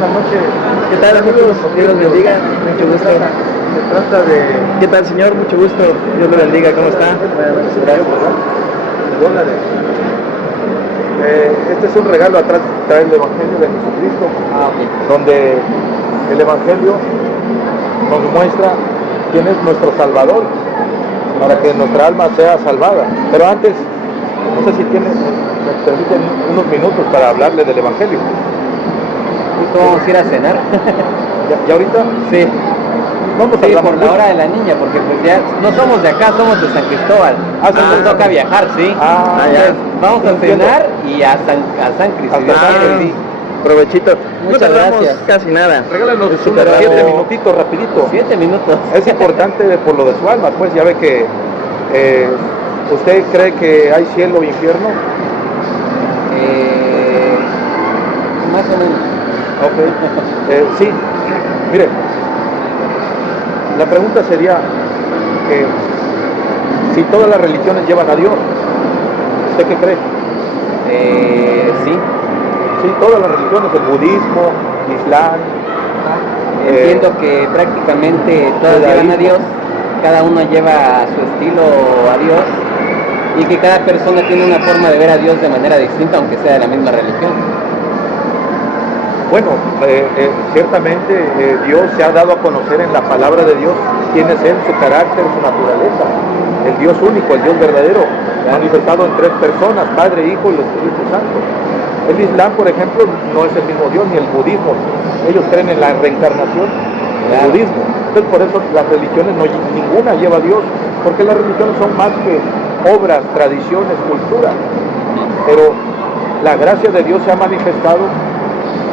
buenas noches. ¿Qué tal, amigos? Dios los bendiga, mucho gusto. Se trata de... ¿Qué tal, señor? Mucho gusto. Dios lo bendiga, ¿cómo está? $10. Este es un regalo atrás, trae el Evangelio de Jesucristo, donde el Evangelio nos muestra quién es nuestro Salvador, para que nuestra alma sea salvada. Pero antes, no sé si me permiten unos minutos para hablarle del Evangelio. Justo vamos a ir a cenar. ¿Ya ahorita? Sí. Vamos Sí, por la hora de la niña, porque pues ya no somos de acá, somos de San Cristóbal. Nos toca viajar, sí. Ya. Vamos a cenar y a San Cristóbal. Sí. Provechito. Muchas gracias. Casi nada. Regálanos 7 minutitos, rapidito. 7 minutos. Es importante por lo de su alma, pues ya ve que ¿usted cree que hay cielo o infierno? Más o menos. Ok. Sí, mire, la pregunta sería que si todas las religiones llevan a Dios, ¿usted qué cree? Sí. Sí, todas las religiones, el budismo, Islam. Entiendo que prácticamente todas llevan a Dios, cada uno lleva a su estilo a Dios, y que cada persona tiene una forma de ver a Dios de manera distinta, aunque sea de la misma religión. Bueno, ciertamente Dios se ha dado a conocer en la palabra de Dios quién es Él, su carácter, su naturaleza. El Dios único, el Dios verdadero, manifestado en 3 personas, Padre, Hijo y Espíritu Santo. El Islam, por ejemplo, no es el mismo Dios, ni el budismo. Ellos creen en la reencarnación, el budismo. Entonces, por eso las religiones, ninguna lleva a Dios, porque las religiones son más que obras, tradiciones, cultura. Pero la gracia de Dios se ha manifestado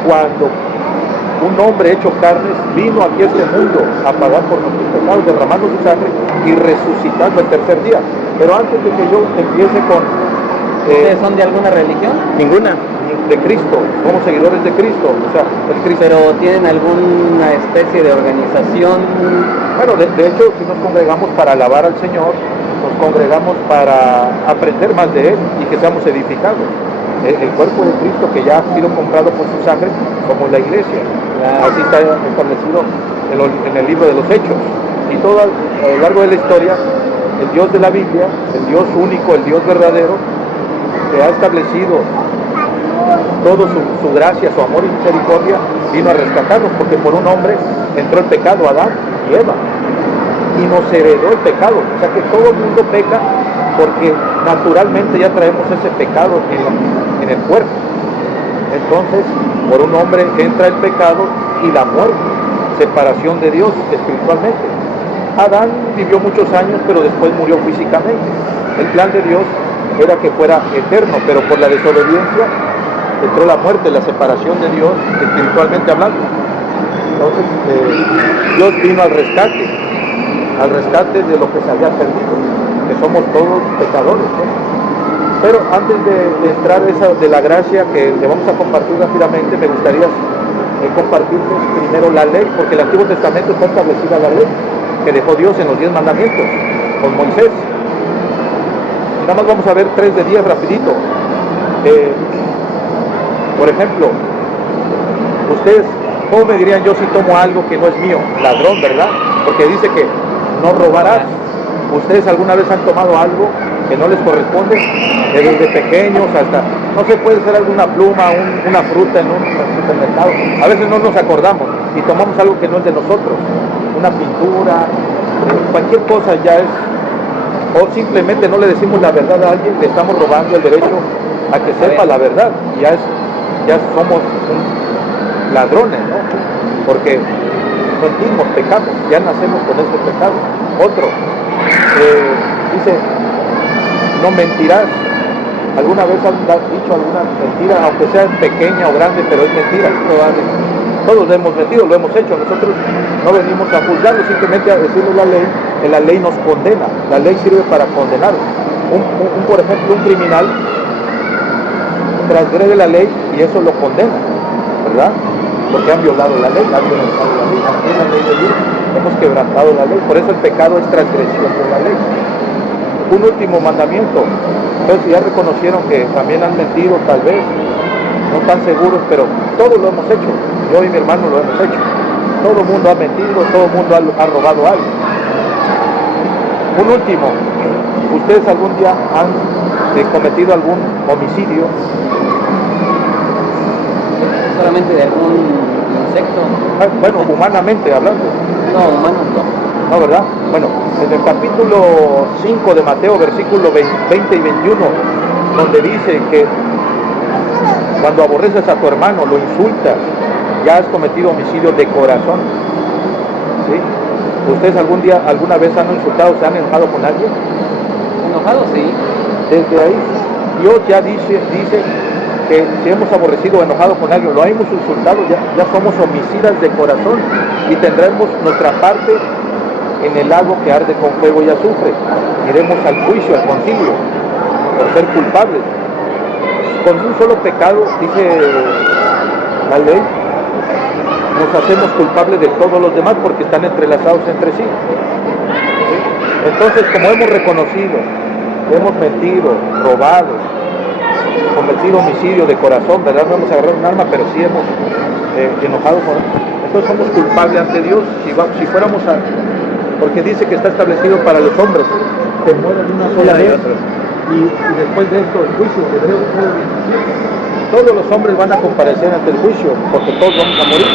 cuando un hombre hecho carnes vino aquí a este mundo a pagar por nuestros pecados, derramando su sangre y resucitando el tercer día. Pero antes de que yo empiece con... ¿Ustedes son de alguna religión? Ninguna, de Cristo, somos seguidores de Cristo, o sea, el Cristo. ¿Pero tienen alguna especie de organización? Bueno, de hecho, si nos congregamos para alabar al Señor, nos congregamos para aprender más de Él y que seamos edificados. El cuerpo de Cristo, que ya ha sido comprado por su sangre, como la iglesia. Así está establecido en el libro de los Hechos. Y todo a lo largo de la historia, el Dios de la Biblia, el Dios único, el Dios verdadero, que ha establecido todo su gracia, su amor y misericordia, vino a rescatarnos, porque por un hombre entró el pecado, Adán y Eva, y nos heredó el pecado. O sea que todo el mundo peca porque naturalmente ya traemos ese pecado en el cuerpo. Entonces, por un hombre entra el pecado y la muerte, separación de Dios espiritualmente. Adán vivió muchos años, pero después murió físicamente. El plan de Dios era que fuera eterno, pero por la desobediencia entró la muerte, la separación de Dios espiritualmente hablando. Entonces, Dios vino al rescate de lo que se había perdido, que somos todos pecadores, ¿no? Pero antes de entrar de la gracia que le vamos a compartir rápidamente, me gustaría compartirles primero la ley, porque el Antiguo Testamento está establecida la ley que dejó Dios en los 10 mandamientos con Moisés. Nada más vamos a ver 3 de 10 rapidito. Por ejemplo, ustedes, ¿cómo me dirían yo si tomo algo que no es mío? Ladrón, ¿verdad? Porque dice que no robarás. ¿Ustedes alguna vez han tomado algo que no les corresponde? Desde pequeños hasta, no sé, puede ser alguna pluma, una fruta en un supermercado. A veces no nos acordamos y tomamos algo que no es de nosotros. Una pintura, cualquier cosa ya es, o simplemente no le decimos la verdad a alguien, le estamos robando el derecho a que sepa la verdad. Ya somos ladrones, ¿no? Porque mentimos, pecamos, ya nacemos con este pecado. Otro, dice, no mentirás. ¿Alguna vez han dicho alguna mentira, aunque sea pequeña o grande, pero es mentira? Todos hemos mentido, lo hemos hecho. Nosotros no venimos a juzgarlo, simplemente a decirnos la ley, que la ley nos condena. La ley sirve para condenar. Por ejemplo, un criminal transgrede la ley y eso lo condena, ¿verdad? Porque han violado la ley, han violentado la ley, así es la ley de Dios, hemos quebrantado la ley, por eso el pecado es transgresión de la ley. Un último mandamiento, entonces ya reconocieron que también han mentido tal vez, no tan seguros, pero todo lo hemos hecho. Yo y mi hermano lo hemos hecho. Todo el mundo ha mentido, todo el mundo ha robado algo. Un último, ¿ustedes algún día han cometido algún homicidio? Solamente de algún insecto. Bueno, humanamente hablando. No, humanos no. No, ¿verdad? Bueno, en el capítulo 5 de Mateo, versículos 20 y 21, donde dice que cuando aborreces a tu hermano, lo insultas, ya has cometido homicidio de corazón. ¿Sí? ¿Ustedes alguna vez han insultado, se han enojado con alguien? Enojado, sí. Desde ahí, Dios ya dice que si hemos aborrecido o enojado con alguien, lo hemos insultado, ya somos homicidas de corazón y tendremos nuestra parte en el lago que arde con fuego y azufre. Iremos al juicio, al concilio, por ser culpables. Con un solo pecado, dice la ley, nos hacemos culpables de todos los demás porque están entrelazados entre sí. Entonces, como hemos reconocido, hemos mentido, robado, cometido homicidio de corazón, ¿verdad? No hemos agarrado un arma, pero sí hemos enojado con... Entonces somos culpables ante Dios. Si fuéramos a... Porque dice que está establecido para los hombres que mueren una sola vez y después de esto el juicio, Hebreos 9:17. Todos los hombres van a comparecer ante el juicio porque todos vamos a morir.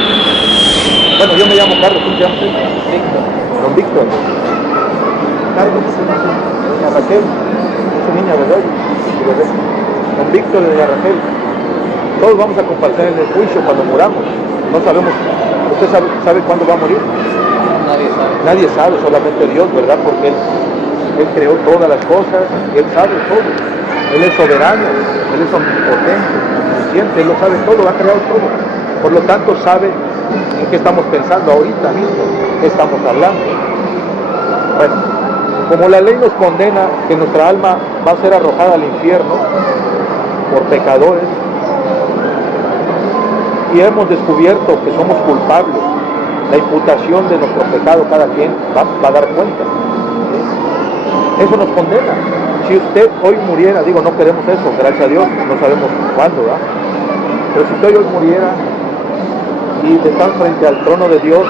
Bueno, yo me llamo Carlos, ¿tú te llamas? Víctor. Don Víctor. Carlos, doña Raquel, esa niña, ¿verdad? Don Víctor y doña Raquel. Todos vamos a comparecer en el juicio cuando muramos. No sabemos, ¿usted sabe cuándo va a morir? Nadie sabe. Nadie sabe, solamente Dios, ¿verdad? Porque Él creó todas las cosas y Él sabe todo. Él es soberano, Él es omnipotente, omnisciente, Él lo sabe todo, ha creado todo. Por lo tanto, sabe en qué estamos pensando ahorita mismo, qué estamos hablando. Bueno, como la ley nos condena que nuestra alma va a ser arrojada al infierno por pecadores, y hemos descubierto que somos culpables, la imputación de nuestro pecado cada quien va a dar cuenta. Eso nos condena. Si usted hoy muriera, digo, no queremos eso, gracias a Dios, no sabemos cuándo, ¿verdad? Pero si usted hoy muriera y está frente al trono de Dios,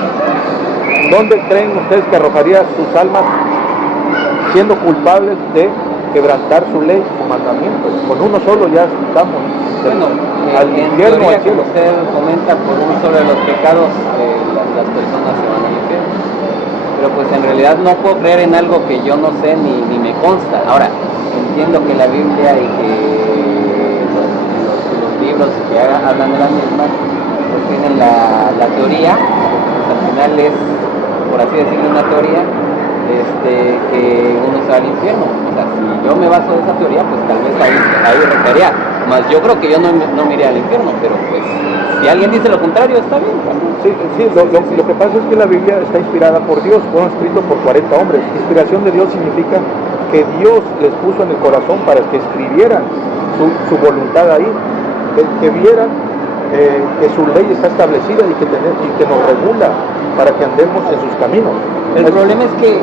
¿dónde creen ustedes que arrojaría sus almas siendo culpables de quebrantar su ley, su mandamiento? Con uno solo ya estamos al infierno, al cielo. Usted comenta, por uno solo de los pecados las personas se van al infierno. Pero pues en realidad no puedo creer en algo que yo no sé ni me consta. Ahora, entiendo que la Biblia y que los libros que hablan de la misma pues tienen la teoría, pues al final es, por así decirlo, una teoría que uno se va al infierno. O sea, si yo me baso de esa teoría, pues tal vez ahí recaería. Más yo creo que yo no me iría al infierno, pero pues si alguien dice lo contrario, está bien. Sí, lo que pasa es que la Biblia está inspirada por Dios, fue escrito por 40 hombres. Inspiración de Dios significa que Dios les puso en el corazón para que escribieran su voluntad ahí, que vieran que su ley está establecida y que nos regula para que andemos en sus caminos. El problema es que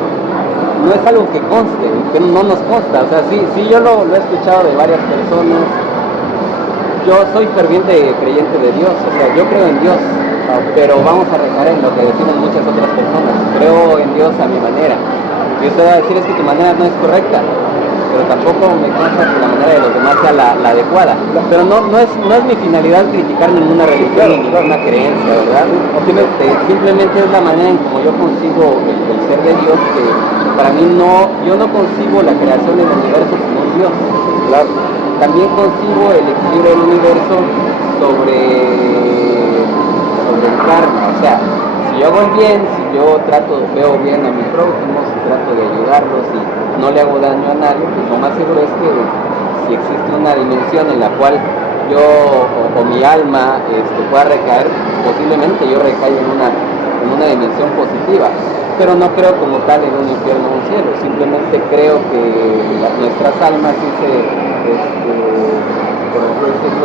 no es algo que conste, que no nos consta. O sea, sí yo lo he escuchado de varias personas. Yo soy ferviente creyente de Dios, o sea, yo creo en Dios, pero vamos a recaer en lo que definen muchas otras personas. Creo en Dios a mi manera. Y usted va a decir es que tu manera no es correcta, pero tampoco me consta que la manera de los demás sea la adecuada. Pero no es mi finalidad criticar ninguna religión ni ninguna creencia, ¿verdad? Simplemente es la manera en como yo concibo el ser de Dios, que para mí yo no concibo la creación del universo sin un Dios. Claro. También concibo el equilibrio del universo sobre el karma. O sea, si yo hago el bien, si yo veo bien a mis prójimos, si trato de ayudarlos y no le hago daño a nadie, pues lo más seguro es que si existe una dimensión en la cual yo o mi alma pueda recaer, posiblemente yo recaiga en una dimensión positiva. Pero no creo como tal en un infierno o un cielo, simplemente creo que nuestras almas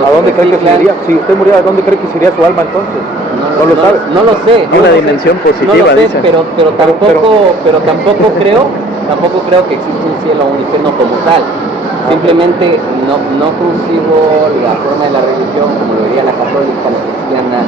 ¿A dónde cree que se iría? Si usted muriera, ¿a dónde cree que se iría su alma entonces? No lo sabe. No lo sé. Una dimensión positiva, no lo sé, dicen. pero tampoco creo que existe un cielo o un infierno como tal. Simplemente no concibo la forma de la religión como lo diría la católica, la cristiana,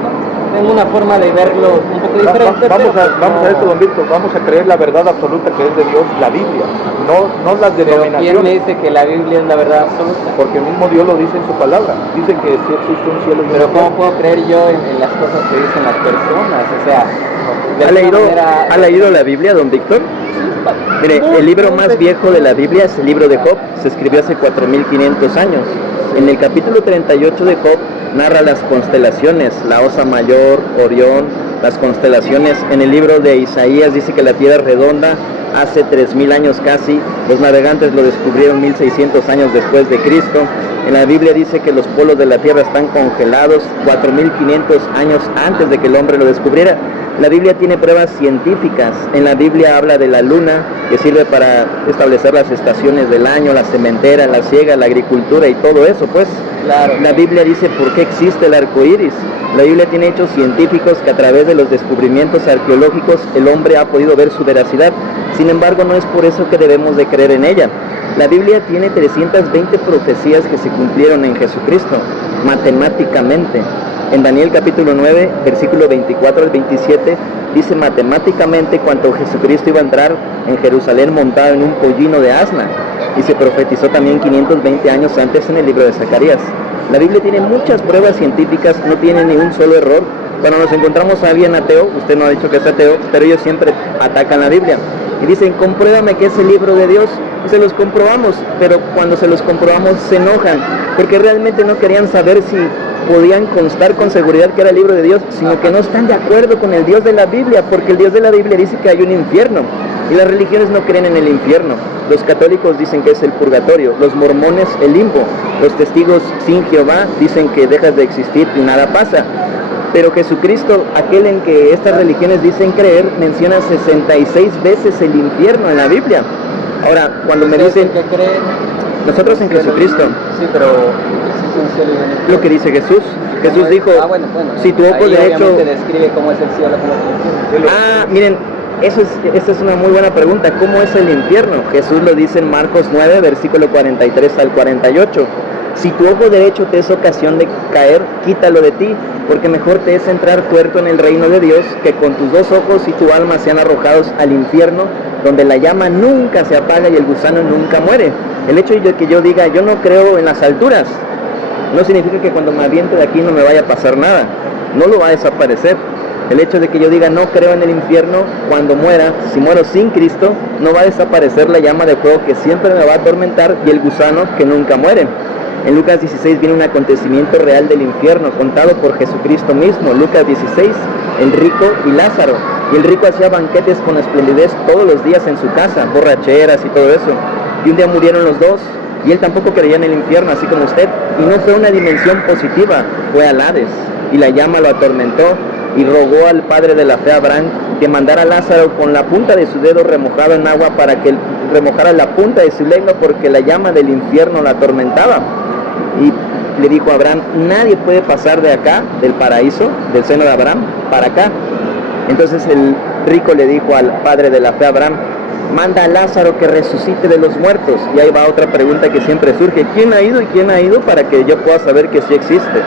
pues no. Tengo una forma de verlo un poco diferente. Vamos a esto, don Víctor, vamos a creer la verdad absoluta que es de Dios, la Biblia, no las denominaciones. ¿Quién me dice que la Biblia es la verdad absoluta? Porque el mismo Dios lo dice en su palabra, dice que sí existe un cielo y un Pero infierno. ¿cómo puedo creer yo en las cosas que dicen las personas? O sea, ¿Ha leído la Biblia, don Víctor? Mire, el libro más viejo de la Biblia es el libro de Job, se escribió hace 4500 años. En el capítulo 38 de Job narra las constelaciones, la Osa Mayor, Orión, las constelaciones. En el libro de Isaías dice que la tierra es redonda, hace 3000 años casi, los navegantes lo descubrieron 1600 años después de Cristo. En la Biblia dice que los polos de la tierra están congelados 4500 años antes de que el hombre lo descubriera. La Biblia tiene pruebas científicas. En la Biblia habla de la luna, que sirve para establecer las estaciones del año, la sementera, la siega, la agricultura y todo eso, pues. Claro. La Biblia dice por qué existe el arco iris. La Biblia tiene hechos científicos que a través de los descubrimientos arqueológicos el hombre ha podido ver su veracidad. Sin embargo, no es por eso que debemos de creer en ella. La Biblia tiene 320 profecías que se cumplieron en Jesucristo, matemáticamente. En Daniel capítulo 9, versículo 24 al 27, dice matemáticamente cuando Jesucristo iba a entrar en Jerusalén montado en un pollino de asna. Y se profetizó también 520 años antes en el libro de Zacarías. La Biblia tiene muchas pruebas científicas, no tiene ni un solo error. Cuando nos encontramos a alguien ateo, usted no ha dicho que es ateo, pero ellos siempre atacan la Biblia. Y dicen, compruébame que es el libro de Dios. Y se los comprobamos, pero cuando se los comprobamos se enojan, porque realmente no querían saber si podían constar con seguridad que era el libro de Dios, sino que no están de acuerdo con el Dios de la Biblia, porque el Dios de la Biblia dice que hay un infierno, y las religiones no creen en el infierno. Los católicos dicen que es el purgatorio, los mormones el limbo, los testigos sin Jehová dicen que dejas de existir y nada pasa. Pero Jesucristo, aquel en que estas religiones dicen creer, menciona 66 veces el infierno en la Biblia. Ahora, cuando me dicen que creen, nosotros en Jesucristo, sí, pero existe un cielo y un infierno. lo que dice Jesús. Jesús dijo, bueno, si tu ojo derecho... describe cómo es el cielo, cómo es el infierno. Miren, esa es una muy buena pregunta. ¿Cómo es el infierno? Jesús lo dice en Marcos 9, versículo 43 al 48. Si tu ojo derecho te es ocasión de caer, quítalo de ti, porque mejor te es entrar tuerto en el reino de Dios, que con tus dos ojos y tu alma sean arrojados al infierno, donde la llama nunca se apaga y el gusano nunca muere. El hecho de que yo diga, yo no creo en las alturas, no significa que cuando me aviento de aquí no me vaya a pasar nada, no lo va a desaparecer. El hecho de que yo diga no creo en el infierno, cuando muera, si muero sin Cristo, no va a desaparecer la llama de fuego que siempre me va a atormentar y el gusano que nunca muere. En Lucas 16 viene un acontecimiento real del infierno, contado por Jesucristo mismo. Lucas 16, el rico y Lázaro. Y el rico hacía banquetes con esplendidez todos los días en su casa, borracheras y todo eso. Y un día murieron los dos, y él tampoco creía en el infierno, así como usted. Y no fue una dimensión positiva, fue al Hades. Y la llama lo atormentó, y rogó al padre de la fe, Abraham, que mandara a Lázaro con la punta de su dedo remojado en agua para que él remojara la punta de su lengua, porque la llama del infierno la atormentaba. Y le dijo a Abraham, nadie puede pasar de acá, del paraíso, del seno de Abraham, para acá. Entonces el rico le dijo al padre de la fe, Abraham, manda a Lázaro que resucite de los muertos. Y ahí va otra pregunta que siempre surge, ¿quién ha ido y quién ha ido para que yo pueda saber que sí existe?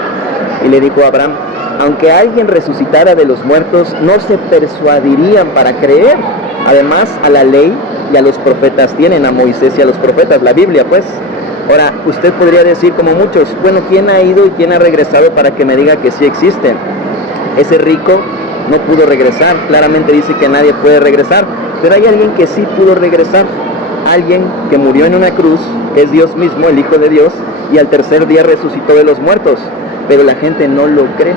Y le dijo a Abraham, aunque alguien resucitara de los muertos, no se persuadirían para creer. Además, a la ley y a los profetas tienen, a Moisés y a los profetas, la Biblia pues. Ahora, usted podría decir como muchos, bueno, ¿quién ha ido y quién ha regresado para que me diga que sí existen? Ese rico no pudo regresar, claramente dice que nadie puede regresar, pero hay alguien que sí pudo regresar, alguien que murió en una cruz, que es Dios mismo, el Hijo de Dios, y al tercer día resucitó de los muertos, pero la gente no lo cree.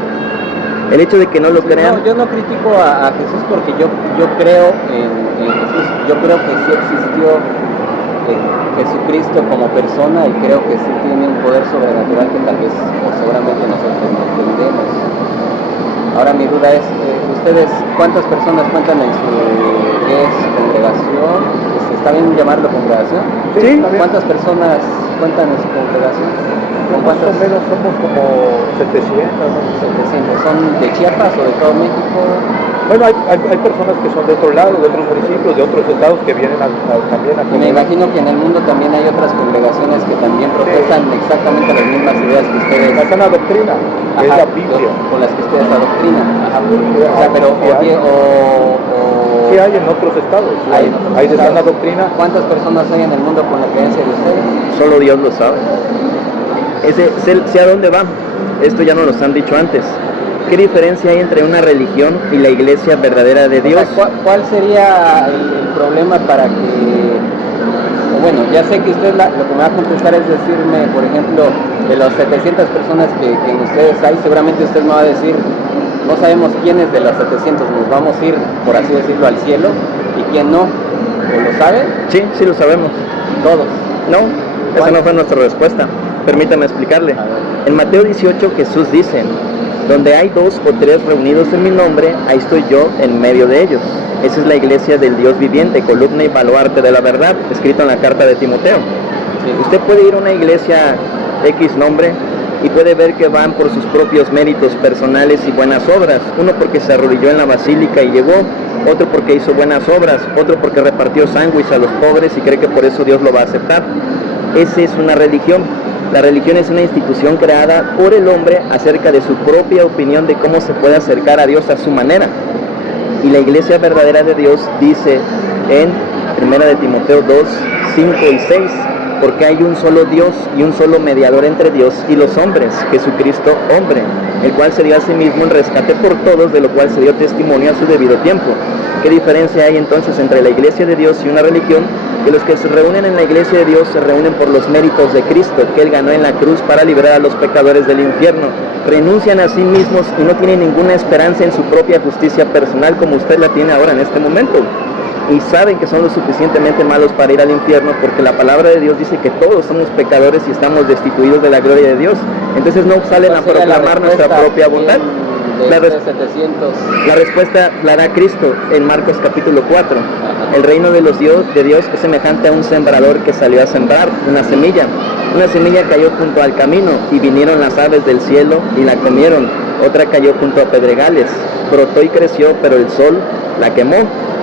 El hecho de que no lo crean... No, yo no critico a Jesús porque yo creo en Jesús, yo creo que sí existió Jesucristo como persona y creo que sí tiene un poder sobrenatural que tal vez o seguramente nosotros no entendemos. Ahora mi duda es, ¿ustedes cuántas personas cuentan en su congregación? ¿Está bien llamarlo congregación? Sí. ¿Cuántas personas cuentan en su congregación? Más o menos somos como 700, ¿no? 700. ¿Son de Chiapas o de todo México? Bueno, hay personas que son de otro lado, de otros municipios, de otros estados que vienen también a Y me imagino que en el mundo también hay otras congregaciones que también profesan exactamente las mismas ideas que ustedes. La sana doctrina, que es la Biblia. Con las que ustedes adoctrinan. O sea, pero sí hay en otros estados. Hay de sana doctrina. ¿Cuántas personas hay en el mundo con la creencia de ustedes? Solo Dios lo sabe. Sé a dónde va. Esto ya nos lo han dicho antes. ¿Qué diferencia hay entre una religión y la iglesia verdadera de Dios? O sea, ¿cuál sería el problema para que... Bueno, ya sé que usted lo que me va a contestar es decirme, por ejemplo, de las 700 personas que en ustedes hay, seguramente usted me va a decir, no sabemos quiénes de las 700 nos vamos a ir, por así decirlo, al cielo, y quién no. ¿O lo sabe? Sí, sí lo sabemos. Todos. No, esa no fue nuestra respuesta. Permítame explicarle. En Mateo 18 Jesús dice, donde hay 2 o 3 reunidos en mi nombre, ahí estoy yo en medio de ellos. Esa es la iglesia del Dios viviente, columna y baluarte de la verdad, escrito en la carta de Timoteo. Sí. Usted puede ir a una iglesia X nombre y puede ver que van por sus propios méritos personales y buenas obras. Uno porque se arrodilló en la basílica y llegó, otro porque hizo buenas obras, otro porque repartió sándwich a los pobres y cree que por eso Dios lo va a aceptar. Esa es una religión. La religión es una institución creada por el hombre acerca de su propia opinión de cómo se puede acercar a Dios a su manera. Y la iglesia verdadera de Dios dice en 1 de Timoteo 2, 5 y 6, porque hay un solo Dios y un solo mediador entre Dios y los hombres, Jesucristo hombre, el cual se dio a sí mismo en rescate por todos, de lo cual se dio testimonio a su debido tiempo. ¿Qué diferencia hay entonces entre la iglesia de Dios y una religión? Que los que se reúnen en la iglesia de Dios se reúnen por los méritos de Cristo, que Él ganó en la cruz para liberar a los pecadores del infierno. Renuncian a sí mismos y no tienen ninguna esperanza en su propia justicia personal como usted la tiene ahora en este momento. Y saben que son lo suficientemente malos para ir al infierno, porque la palabra de Dios dice que todos somos pecadores y estamos destituidos de la gloria de Dios. Entonces no salen a proclamar nuestra propia bondad. La respuesta la da Cristo en Marcos capítulo 4. El reino de Dios es semejante a un sembrador que salió a sembrar una semilla. Una semilla cayó junto al camino y vinieron las aves del cielo y la comieron. Otra cayó junto a pedregales, brotó y creció, pero el sol la quemó.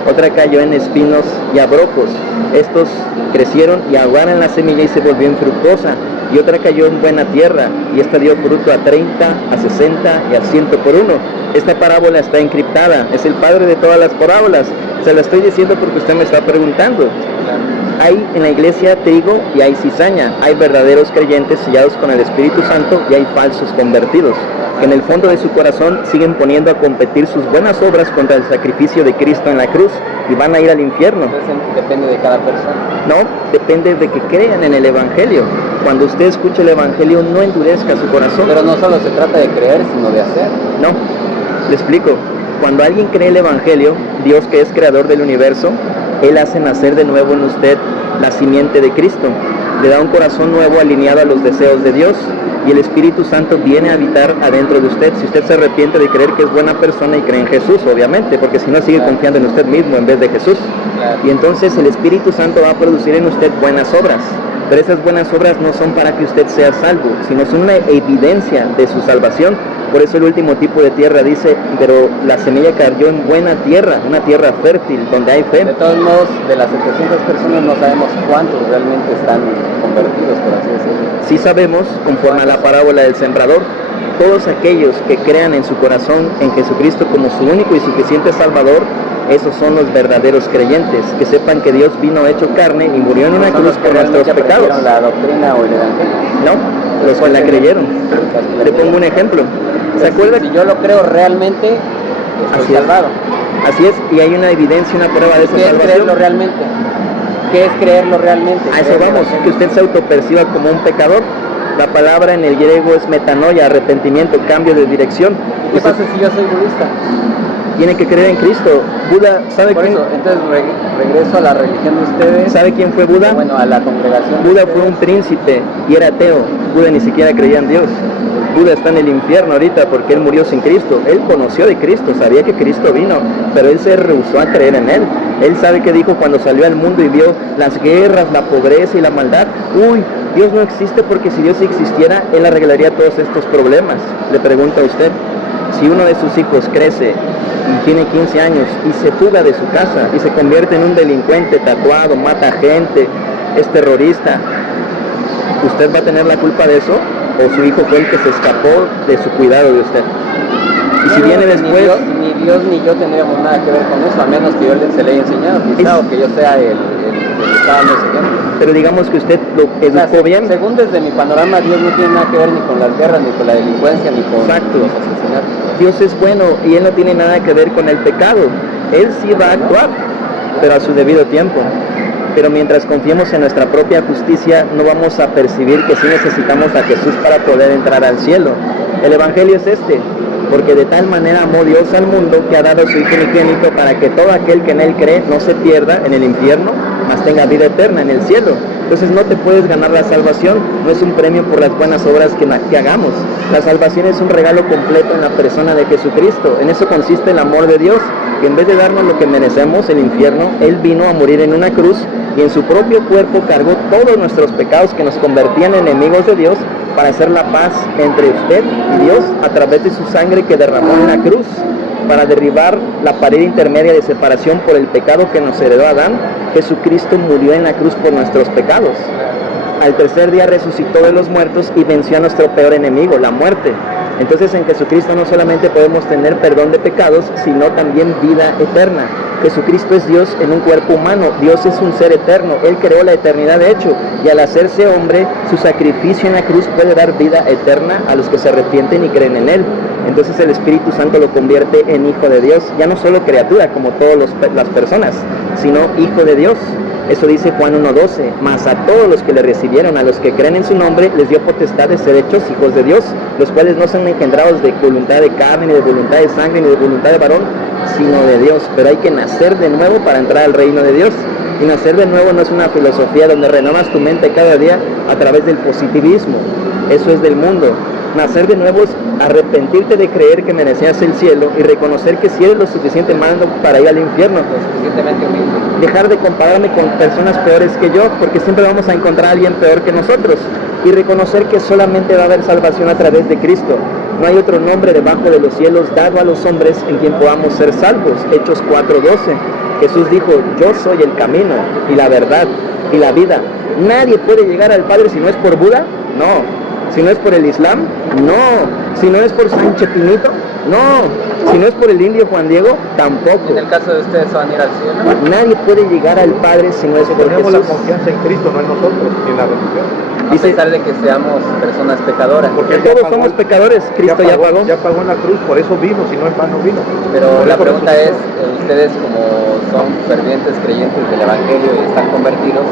Otra cayó en espinos y abrojos. Estos crecieron y ahogaron la semilla y se volvió infructuosa. Y otra cayó en buena tierra, y esta dio fruto a 30, a 60 y a 100 por uno. Esta parábola está encriptada, es el padre de todas las parábolas. Se la estoy diciendo porque usted me está preguntando. Hay en la iglesia trigo y hay cizaña. Hay verdaderos creyentes sellados con el Espíritu Santo y hay falsos convertidos, que en el fondo de su corazón siguen poniendo a competir sus buenas obras contra el sacrificio de Cristo en la cruz y van a ir al infierno. Entonces depende de cada persona. No, depende de que crean en el Evangelio. Cuando usted escuche el Evangelio, no endurezca su corazón. Pero no solo se trata de creer, sino de hacer. No, le explico. Cuando alguien cree el Evangelio, Dios, que es creador del universo, Él hace nacer de nuevo en usted la simiente de Cristo. Le da un corazón nuevo alineado a los deseos de Dios y el Espíritu Santo viene a habitar adentro de usted. Si usted se arrepiente de creer que es buena persona y cree en Jesús, obviamente, porque si no sigue confiando en usted mismo en vez de Jesús. Y entonces el Espíritu Santo va a producir en usted buenas obras. Pero esas buenas obras no son para que usted sea salvo, sino son una evidencia de su salvación. Por eso el último tipo de tierra dice, pero la semilla cayó en buena tierra, una tierra fértil, donde hay fe. De todos modos, de las 700 personas no sabemos cuántos realmente están convertidos, por así decirlo. Sí sabemos, conforme a la parábola del sembrador, todos aquellos que crean en su corazón en Jesucristo como su único y suficiente Salvador, esos son los verdaderos creyentes, que sepan que Dios vino hecho carne y murió en una cruz por nuestros pecados. ¿La doctrina o el evangelio? No, los que la creyeron. Le pongo un ejemplo. ¿Se acuerda? Si yo lo creo realmente, estoy salvado. Así es, y hay una evidencia, una prueba de esa salvación. ¿Qué es creerlo realmente? ¿Qué es creerlo realmente? A eso vamos, que usted se autoperciba como un pecador. La palabra en el griego es metanoia, arrepentimiento, cambio de dirección. ¿Qué pasa si yo soy budista? Tiene que creer en Cristo. Buda, ¿sabe por quién? Eso, entonces regreso a la religión de ustedes. ¿Sabe quién fue Buda? Bueno, a la congregación. Buda fue un príncipe y era ateo. Buda ni siquiera creía en Dios. Buda está en el infierno ahorita porque él murió sin Cristo. Él conoció de Cristo, sabía que Cristo vino, pero él se rehusó a creer en él. Él sabe que dijo cuando salió al mundo y vio las guerras, la pobreza y la maldad. Uy, Dios no existe porque si Dios existiera, Él arreglaría todos estos problemas. Le pregunto a usted, si uno de sus hijos crece y tiene 15 años y se fuga de su casa y se convierte en un delincuente tatuado, mata gente, es terrorista, ¿usted va a tener la culpa de eso? ¿O su hijo fue el que se escapó de su cuidado de usted? Y si viene después... Ni Dios ni yo tendríamos nada que ver con eso, a menos que yo se le haya enseñado, quizá, o que yo sea el que estaba enseñando. Pero digamos que usted lo educó bien. Según desde mi panorama, Dios no tiene nada que ver ni con las guerras, ni con la delincuencia, ni con Exacto. los asesinatos. Dios es bueno y Él no tiene nada que ver con el pecado. Él sí va a actuar, pero a su debido tiempo. Pero mientras confiemos en nuestra propia justicia, no vamos a percibir que sí necesitamos a Jesús para poder entrar al cielo. El Evangelio es este: porque de tal manera amó Dios al mundo que ha dado a su Hijo unigénito para que todo aquel que en Él cree no se pierda en el infierno, mas tenga vida eterna en el cielo. Entonces no te puedes ganar la salvación, no es un premio por las buenas obras que hagamos. La salvación es un regalo completo en la persona de Jesucristo. En eso consiste el amor de Dios, que en vez de darnos lo que merecemos, el infierno, Él vino a morir en una cruz y en su propio cuerpo cargó todos nuestros pecados que nos convertían en enemigos de Dios, para hacer la paz entre usted y Dios a través de su sangre que derramó en la cruz, para derribar la pared intermedia de separación por el pecado que nos heredó Adán. Jesucristo murió en la cruz por nuestros pecados. Al tercer día resucitó de los muertos y venció a nuestro peor enemigo, la muerte. Entonces en Jesucristo no solamente podemos tener perdón de pecados, sino también vida eterna. Jesucristo es Dios en un cuerpo humano. Dios es un ser eterno. Él creó la eternidad de hecho, y al hacerse hombre, su sacrificio en la cruz puede dar vida eterna a los que se arrepienten y creen en Él. Entonces el Espíritu Santo lo convierte en Hijo de Dios, ya no solo criatura como todas las personas, sino Hijo de Dios. Eso dice Juan 1:12, mas a todos los que le recibieron, a los que creen en su nombre, les dio potestad de ser hechos hijos de Dios, los cuales no son engendrados de voluntad de carne, ni de voluntad de sangre, ni de voluntad de varón, sino de Dios. Pero hay que nacer de nuevo para entrar al reino de Dios. Y nacer de nuevo no es una filosofía donde renovas tu mente cada día a través del positivismo. Eso es del mundo. Nacer de nuevo es arrepentirte de creer que merecías el cielo y reconocer que si eres lo suficiente malo para ir al infierno. Lo suficientemente humilde. Dejar de compararme con personas peores que yo, porque siempre vamos a encontrar a alguien peor que nosotros. Y reconocer que solamente va a haber salvación a través de Cristo. No hay otro nombre debajo de los cielos dado a los hombres en quien podamos ser salvos. Hechos 4:12. Jesús dijo: yo soy el camino y la verdad y la vida. Nadie puede llegar al Padre si no es por Buda. No. Si no es por el Islam, no. Si no es por San Chepinito, no. Si no es por el indio Juan Diego, tampoco. En el caso de ustedes, ¿van a ir al cielo? Nadie puede llegar al Padre si no es por Tenemos Jesús. la confianza en Cristo, no en nosotros, ni en la religión. A pesar de que seamos personas pecadoras. Porque todos somos pecadores, Cristo ya pagó. Ya pagó en la cruz, por eso vino, si no en vano vino. Pero Por la eso pregunta resucitó. es, ustedes como son fervientes creyentes del Evangelio y están convertidos,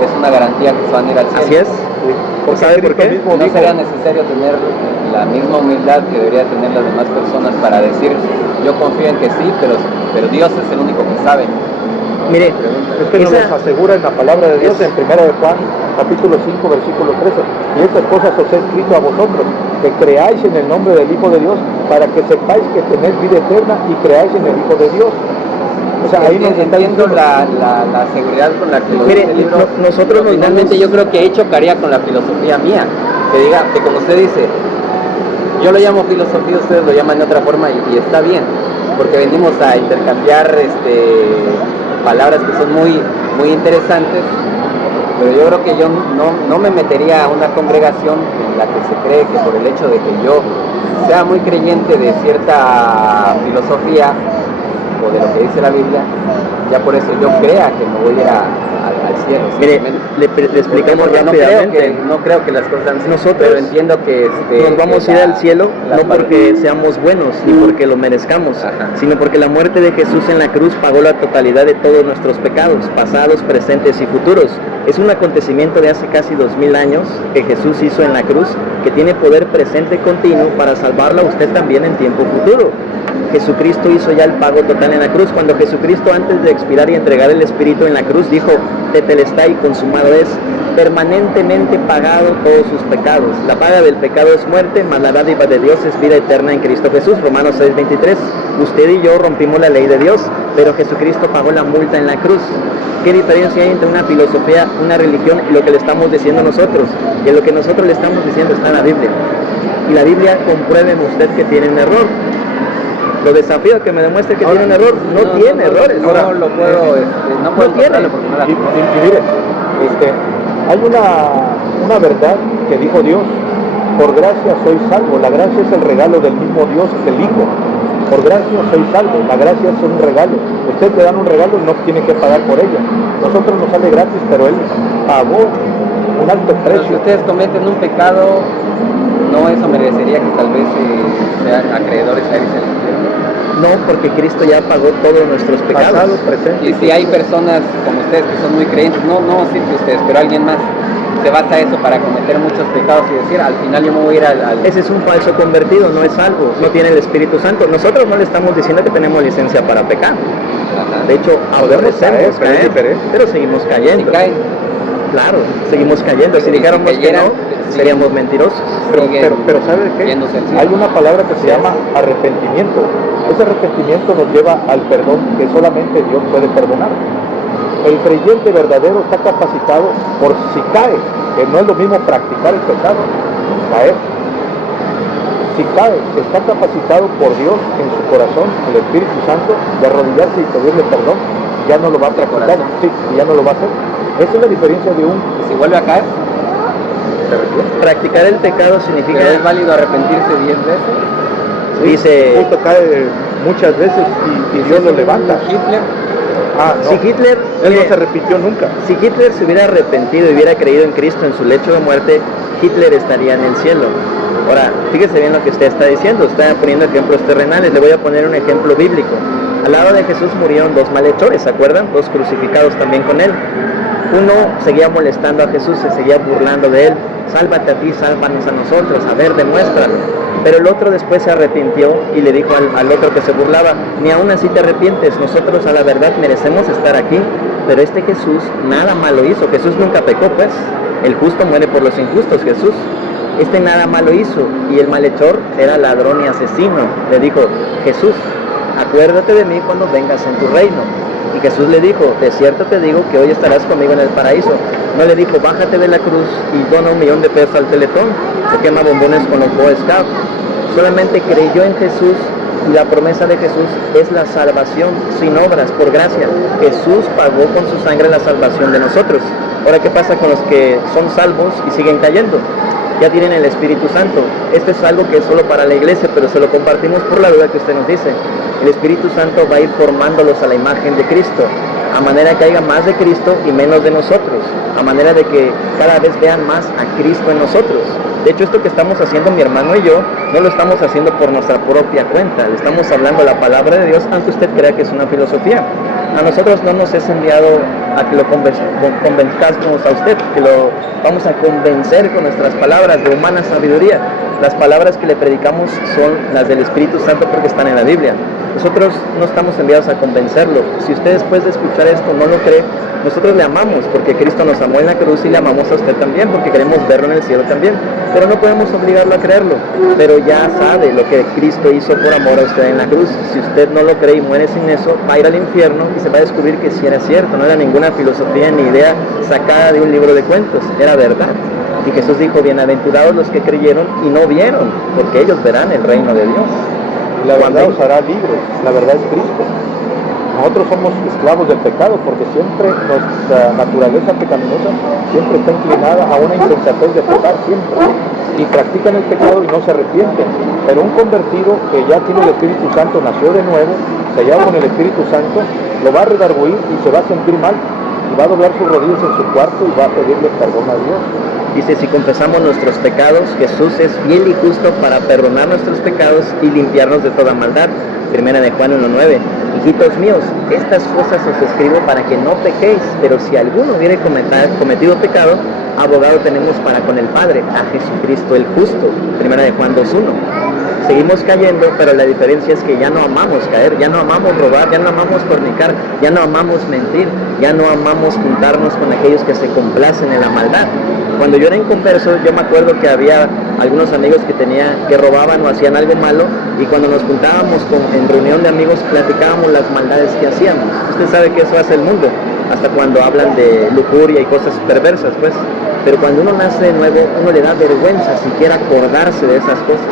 es una garantía que se van a ir al cielo. Así es. Sí. Porque ¿Sabe por Cristo qué? mismo ¿No dijo, sería necesario tener la misma humildad que debería tener las demás personas para decir, yo confío en que sí, pero Dios es el único que sabe? Mire, es que nos esa- asegura en la palabra de Dios en 1 de Juan, capítulo 5, versículo 13. Y estas cosas os he escrito a vosotros, que creáis en el nombre del Hijo de Dios, para que sepáis que tenéis vida eterna y creáis en el Hijo de Dios. O sea, ahí nos está entiendo diciendo- la seguridad con la que lo Mire, dice el libro. nosotros pero nos finalmente vamos- yo creo que ahí chocaría con la filosofía mía, que diga, que como usted dice, yo lo llamo filosofía, ustedes lo llaman de otra forma y está bien, porque venimos a intercambiar palabras que son muy, muy interesantes, pero yo creo que yo no me metería a una congregación en la que se cree que por el hecho de que yo sea muy creyente de cierta filosofía o de lo que dice la Biblia, ya por eso yo crea que me voy a ir al cielo. Mire, simplemente. le explicamos Porque rápidamente. no creo que las cosas sean así, Nosotros pero entiendo que nos vamos a ir al cielo no porque seamos buenos ni porque lo merezcamos, Ajá. sino porque la muerte de Jesús en la cruz pagó la totalidad de todos nuestros pecados, pasados, presentes y futuros. Es un acontecimiento de hace casi 2000 años que Jesús hizo en la cruz, que tiene poder presente continuo para salvarla a usted también en tiempo futuro. Jesucristo hizo ya el pago total en la cruz. Cuando Jesucristo, antes de expirar y entregar el Espíritu en la cruz, dijo: tetelestai, consumado es. permanentemente pagado todos sus pecados. La paga del pecado es muerte, mas la dádiva de Dios es vida eterna en Cristo Jesús. Romanos 6:23. Usted y yo rompimos la ley de Dios, pero Jesucristo pagó la multa en la cruz. ¿Qué diferencia hay entre una filosofía, una religión y lo que le estamos diciendo nosotros? Y lo que nosotros le estamos diciendo está en la Biblia. Y la Biblia, compruébeme usted que tiene un error. Lo desafío a que me demuestre que tiene un error. No tiene errores. No lo puedo, no puedo tiene. porque no la Y miren, hay una verdad que dijo Dios: por gracia soy salvo. La gracia es el regalo del mismo Dios, es el Hijo. Por gracia soy salvo. La gracia es un regalo. Ustedes le dan un regalo y no tiene que pagar por ella. Nosotros nos sale gratis, pero Él pagó un alto Pero si precio. ustedes cometen un pecado, no eso merecería que tal vez sean acreedores a irse al infierno. No, porque Cristo ya pagó todos nuestros pecados. Pasado, presente. Y si hay personas como ustedes que son muy creyentes, no sí que ustedes, pero alguien más se basa eso para cometer muchos pecados y decir, al final yo me voy a ir al... Ese es un falso convertido, no es salvo, no tiene el Espíritu Santo. Nosotros no le estamos diciendo que tenemos licencia para pecar. Ajá. De hecho, Podemos aborrecemos caer, pero es diferente. pero seguimos Si cayendo. caen, Claro, seguimos cayendo. Si Si dijéramos que cayeran, no, siguen- seríamos mentirosos. Pero ¿sabe qué? yéndose al cielo. Hay una palabra que se llama arrepentimiento. Ese arrepentimiento nos lleva al perdón que solamente Dios puede perdonar. El creyente verdadero está capacitado por si cae, que no es lo mismo practicar el pecado, caer. Si cae, está capacitado por Dios en su corazón, el Espíritu Santo, de arrodillarse y pedirle perdón. Ya no lo va a practicar, corazón. sí, ya no lo va a hacer. Esa es la diferencia de un... si vuelve a caer, Practicar el pecado significa, pero es válido arrepentirse 10 veces. dice, Justo cae muchas veces y Dios lo levanta. Hitler, Ah, no. si Hitler, Él no se repitió nunca. si Hitler se hubiera arrepentido y hubiera creído en Cristo en su lecho de muerte, Hitler estaría en el cielo. Ahora, fíjese bien lo que usted está diciendo, está poniendo ejemplos terrenales. Le voy a poner un ejemplo bíblico. Al lado de Jesús murieron dos malhechores, ¿se acuerdan? Dos crucificados también con él. Uno seguía molestando a Jesús, se seguía burlando de él. Sálvate a ti, sálvanos a nosotros, a ver, demuéstralo. Pero el otro después se arrepintió y le dijo al otro que se burlaba, ni aún así te arrepientes, nosotros a la verdad merecemos estar aquí, pero este Jesús nada malo hizo. Jesús nunca pecó, pues. El justo muere por los injustos, Jesús. Este nada malo hizo, y el malhechor era ladrón y asesino. Le dijo, Jesús, acuérdate de mí cuando vengas en tu reino. Y Jesús le dijo, de cierto te digo que hoy estarás conmigo en el paraíso. No le dijo, bájate de la cruz y dona $1,000,000 de pesos al Teletón, o quema bombones con los Boy Scouts. Solamente creyó en Jesús, y la promesa de Jesús es la salvación sin obras, por gracia. Jesús pagó con su sangre la salvación de nosotros. Ahora, ¿qué pasa con los que son salvos y siguen cayendo? Ya tienen el Espíritu Santo. Esto es algo que es solo para la iglesia, pero se lo compartimos por la duda que usted nos dice. El Espíritu Santo va a ir formándolos a la imagen de Cristo, a manera que haya más de Cristo y menos de nosotros, a manera de que cada vez vean más a Cristo en nosotros. De hecho, esto que estamos haciendo mi hermano y yo, no lo estamos haciendo por nuestra propia cuenta, le estamos hablando la palabra de Dios, aunque usted crea que es una filosofía. A nosotros no nos es enviado a que lo convenzcamos a usted, que lo vamos a convencer con nuestras palabras de humana sabiduría. Las palabras que le predicamos son las del Espíritu Santo porque están en la Biblia. Nosotros no estamos enviados a convencerlo. Si usted después de escuchar esto no lo cree, nosotros le amamos porque Cristo nos amó en la cruz, y le amamos a usted también porque queremos verlo en el cielo también. Pero no podemos obligarlo a creerlo. Pero ya sabe lo que Cristo hizo por amor a usted en la cruz. Si usted no lo cree y muere sin eso, va a ir al infierno y se va a descubrir que sí era cierto. No era ninguna filosofía ni idea sacada de un libro de cuentos. Era verdad. Y Jesús dijo, bienaventurados los que creyeron y no vieron, porque ellos verán el reino de Dios. La verdad os hará libres, la verdad es Cristo. Nosotros somos esclavos del pecado porque siempre nuestra naturaleza pecaminosa siempre está inclinada a una insensatez de pecar siempre. Y practican el pecado y no se arrepienten. Pero un convertido que ya tiene el Espíritu Santo, nació de nuevo, sellado con el Espíritu Santo, lo va a redarguir y se va a sentir mal. Y va a doblar sus rodillas en su cuarto y va a pedirle perdón a Dios. Dice, si confesamos nuestros pecados, Jesús es fiel y justo para perdonar nuestros pecados y limpiarnos de toda maldad. Primera de Juan 1:9. Hijitos míos, estas cosas os escribo para que no pequéis, pero si alguno hubiere cometido pecado, abogado tenemos para con el Padre, a Jesucristo el justo. Primera de Juan 2:1. seguimos cayendo, pero la diferencia es que ya no amamos caer, ya no amamos robar, ya no amamos fornicar, ya no amamos mentir, ya no amamos juntarnos con aquellos que se complacen en la maldad. Cuando yo era inconverso, yo me acuerdo que había algunos amigos que robaban o hacían algo malo, y cuando nos juntábamos en reunión de amigos platicábamos las maldades que hacíamos. Usted sabe que eso hace el mundo, hasta cuando hablan de lujuria y cosas perversas, pues. Pero cuando uno nace de nuevo, uno le da vergüenza siquiera acordarse de esas cosas.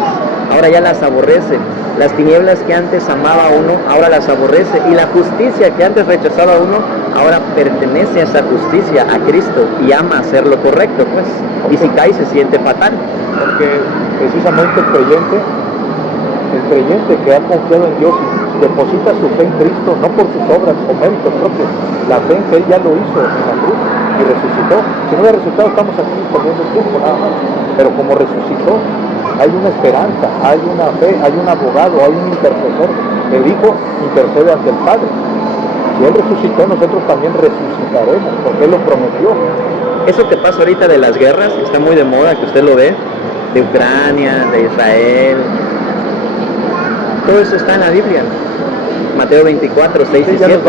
Ahora ya las aborrece. Las tinieblas que antes amaba a uno, ahora las aborrece. Y la justicia que antes rechazaba a uno, ahora pertenece a esa justicia, a Cristo, y ama hacer lo correcto, pues. Y si cae, se siente fatal. Porque precisamente el creyente que ha confiado en Dios y deposita su fe en Cristo, no por sus obras o méritos propios, la fe en que Él ya lo hizo en la cruz y resucitó. Si no hubiera resucitado, estamos aquí perdiendo el tiempo nada más. Pero como resucitó, hay una esperanza, hay una fe, hay un abogado, hay un intercesor. El Hijo intercede ante el Padre. Si Él resucitó, nosotros también resucitaremos, porque Él lo prometió. Eso que pasa ahorita de las guerras, que está muy de moda, que usted lo ve, de Ucrania, de Israel, todo eso está en la Biblia. Mateo 24, 6 y 7.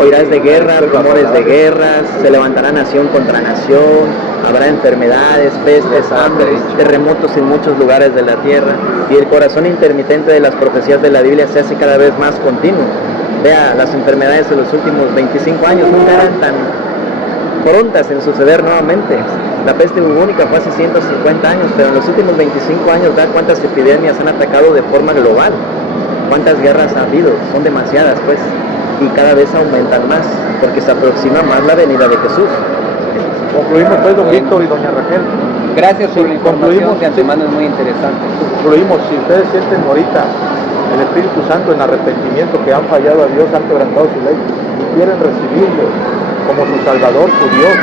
Oirás de guerras, rumores de guerras, se levantará nación contra nación, habrá enfermedades, pestes, hambres, terremotos en muchos lugares de la tierra, y el corazón intermitente de las profecías de la Biblia se hace cada vez más continuo. Vea, las enfermedades de los últimos 25 años nunca eran tan prontas en suceder nuevamente. La peste bubónica fue hace 150 años, pero en los últimos 25 años, ¿da cuántas epidemias han atacado de forma global? ¿Cuántas guerras ha habido? Son demasiadas, pues, y cada vez aumentan más, porque se aproxima más la venida de Jesús. Concluimos pues, don Víctor y doña Raquel. Gracias por la información, de antemano es muy interesante. Concluimos, si ustedes sienten ahorita el Espíritu Santo en arrepentimiento, que han fallado a Dios, han quebrantado su ley, y quieren recibirlo como su Salvador, su Dios,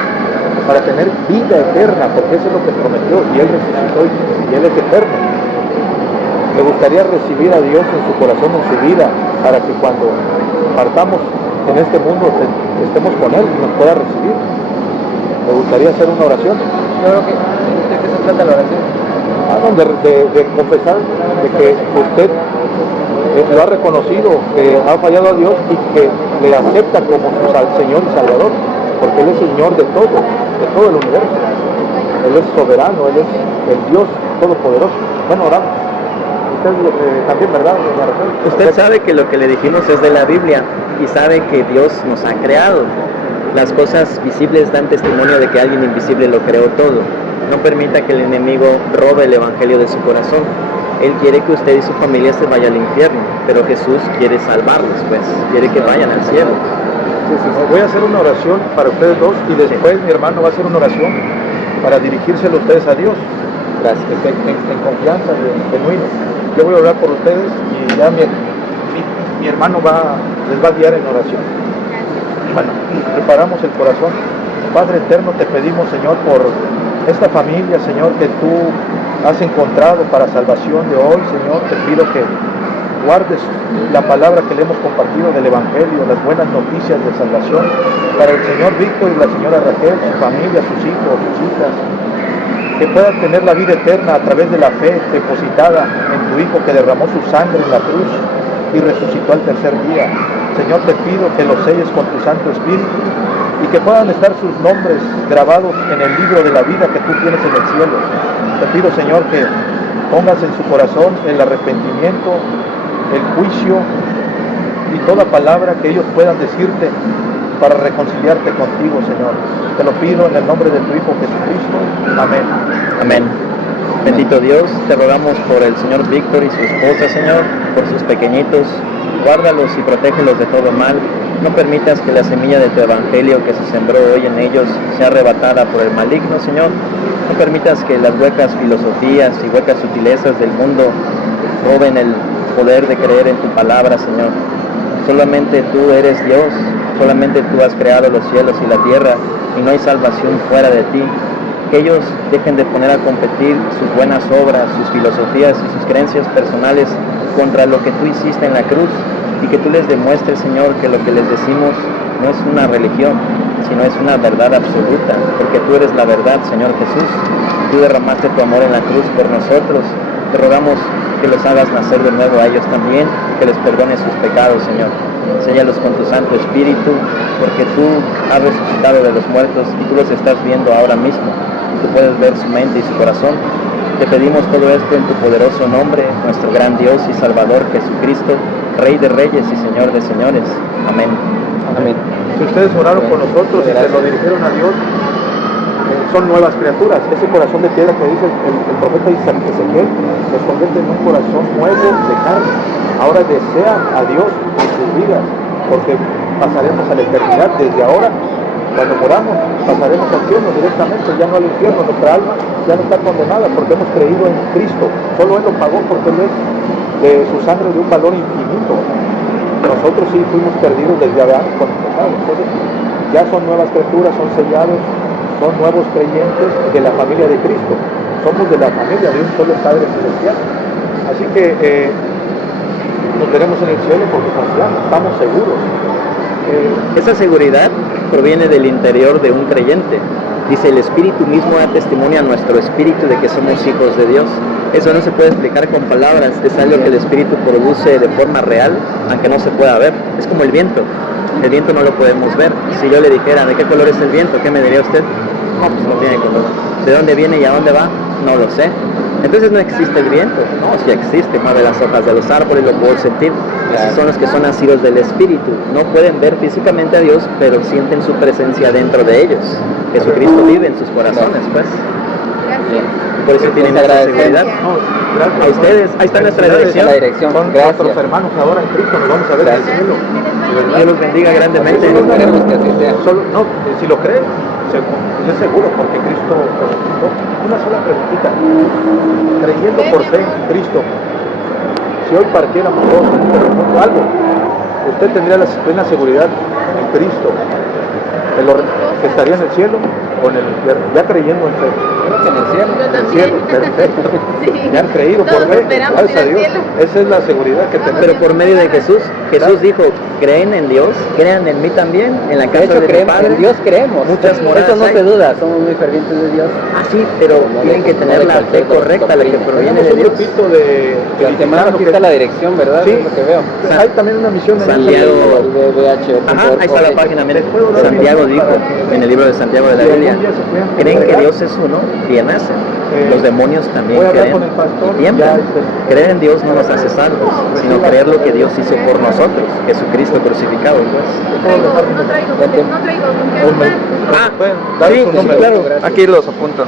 para tener vida eterna, porque eso es lo que prometió, y Él resucitó y Él es eterno. Me gustaría recibir a Dios en su corazón, en su vida, para que cuando partamos en este mundo estemos con Él y nos pueda recibir. Me gustaría hacer una oración. Yo creo que, ¿de qué se trata la oración? De confesar de que usted lo ha reconocido, que ha fallado a Dios y que le acepta como su Señor y Salvador, porque Él es Señor de todo el universo. Él es soberano, Él es el Dios todopoderoso. Bueno, oramos. Usted también, ¿verdad, doña Raquel? Usted sabe que lo que le dijimos es de la Biblia y sabe que Dios nos ha creado. Las cosas visibles dan testimonio de que alguien invisible lo creó todo. No permita que el enemigo robe el evangelio de su corazón. Él quiere que usted y su familia se vayan al infierno, pero Jesús quiere salvarlos, pues, quiere que vayan al cielo. Voy a hacer una oración para ustedes dos y después mi hermano va a hacer una oración para dirigírselo ustedes a Dios. Gracias. En confianza y genuino. Yo voy a orar por ustedes y ya mi hermano les va a guiar en oración. Bueno, preparamos el corazón. Padre eterno, te pedimos, Señor, por esta familia, Señor, que tú has encontrado para salvación de hoy, Señor. Te pido que guardes la palabra que le hemos compartido del Evangelio, las buenas noticias de salvación para el Señor Víctor y la señora Raquel, su familia, sus hijos, sus hijas, que puedan tener la vida eterna a través de la fe depositada en tu Hijo que derramó su sangre en la cruz y resucitó al tercer día. Señor, te pido que los selles con tu Santo Espíritu y que puedan estar sus nombres grabados en el libro de la vida que tú tienes en el cielo. Te pido, Señor, que pongas en su corazón el arrepentimiento, el juicio y toda palabra que ellos puedan decirte para reconciliarte contigo, Señor. Te lo pido en el nombre de tu Hijo Jesucristo. Amén. Amén. Bendito Dios, te rogamos por el señor Víctor y su esposa, Señor, por sus pequeñitos. Guárdalos y protégelos de todo mal. No permitas que la semilla de tu evangelio que se sembró hoy en ellos sea arrebatada por el maligno, Señor. No permitas que las huecas filosofías y huecas sutilezas del mundo roben el poder de creer en tu palabra, Señor. Solamente tú eres Dios, solamente tú has creado los cielos y la tierra y no hay salvación fuera de ti. Que ellos dejen de poner a competir sus buenas obras, sus filosofías y sus creencias personales contra lo que tú hiciste en la cruz, y que tú les demuestres, Señor, que lo que les decimos no es una religión, sino es una verdad absoluta, porque tú eres la verdad, Señor Jesús. Tú derramaste tu amor en la cruz por nosotros. Te rogamos que los hagas nacer de nuevo a ellos también, que les perdones sus pecados, Señor. Séllalos con tu Santo Espíritu, porque tú has resucitado de los muertos y tú los estás viendo ahora mismo. Tú puedes ver su mente y su corazón. Te pedimos todo esto en tu poderoso nombre, nuestro gran Dios y Salvador Jesucristo, Rey de Reyes y Señor de Señores. Amén. Amén. Si ustedes oraron por nosotros y se lo dirigieron a Dios, son nuevas criaturas. Ese corazón de piedra que dice el profeta Ezequiel, los convierte en un corazón nuevo de carne. Ahora desea a Dios en sus vidas, porque pasaremos a la eternidad desde ahora. Cuando moramos, pasaremos al cielo directamente, ya no al infierno. Nuestra alma ya no está condenada porque hemos creído en Cristo. Solo Él lo pagó porque Él es de su sangre de un valor infinito. Nosotros sí fuimos perdidos desde Adán con el pecado. Entonces ya son nuevas criaturas, son sellados, son nuevos creyentes de la familia de Cristo. Somos de la familia de un solo Padre Celestial. Así que nos veremos en el cielo porque confiamos, estamos seguros. Esa seguridad proviene del interior de un creyente. Dice, el Espíritu mismo da testimonio a nuestro espíritu de que somos hijos de Dios. Eso no se puede explicar con palabras, es algo que el Espíritu produce de forma real, aunque no se pueda ver. Es como el viento no lo podemos ver. Si yo le dijera, ¿de qué color es el viento?, ¿qué me diría usted? No, pues no tiene color. ¿De dónde viene y a dónde va? No lo sé. Entonces no existe el viento. No, sí existe, mueve las hojas de los árboles, lo puedo sentir. Esos son los que son nacidos del Espíritu. No pueden ver físicamente a Dios, pero sienten su presencia dentro de ellos. Jesucristo vive en sus corazones, pues. Por eso tienen esa seguridad. A ustedes, ahí está nuestra dirección. Son nuestros hermanos ahora en Cristo, nos vamos a ver en el cielo. Dios los bendiga grandemente. Esperemos que así sea. Si lo creen, es seguro, porque Cristo resucitó. Una sola preguntita. Creyendo por fe en Cristo, si hoy partiéramos todos en un terremoto, algo, usted tendría la plena seguridad en Cristo, que estaría en el cielo o en el infierno, ya creyendo en fe. Creo que en el cielo. En el cielo, perfecto. Sí. Ya han creído por Todos fe, esperamos gracias a ir al Dios. cielo. Esa es la seguridad que tenemos. Pero por medio de Jesús dijo, creen en Dios, crean en mí también, en la De casa hecho, de mi creemos, Padre. en Dios creemos. Muchas moradas Eso no hay. se duda, somos muy fervientes de Dios. Ah, sí, pero tienen que tener la fe correcta, la que proviene Tenemos de un Dios. grupito de De antemano aquí está la dirección, ¿verdad? Sí. Es lo que veo. Hay también una misión en Santiago. Santiago. Ajá, ahí está la página. Mire, Les puedo dar Santiago un dijo para- en el libro de Santiago de la Si Biblia, algún día se pueden creen que congregar, Dios es uno, bien hacen. Los demonios también voy a hablar creen con el pastor, y tiemblan. ya Creer en Dios no nos hace salvos, sino creer lo que Dios hizo por nosotros, Jesucristo crucificado. Pues. No traigo, ¿con qué Ah, hablar? pueden dar su nombre. Aquí los apunto.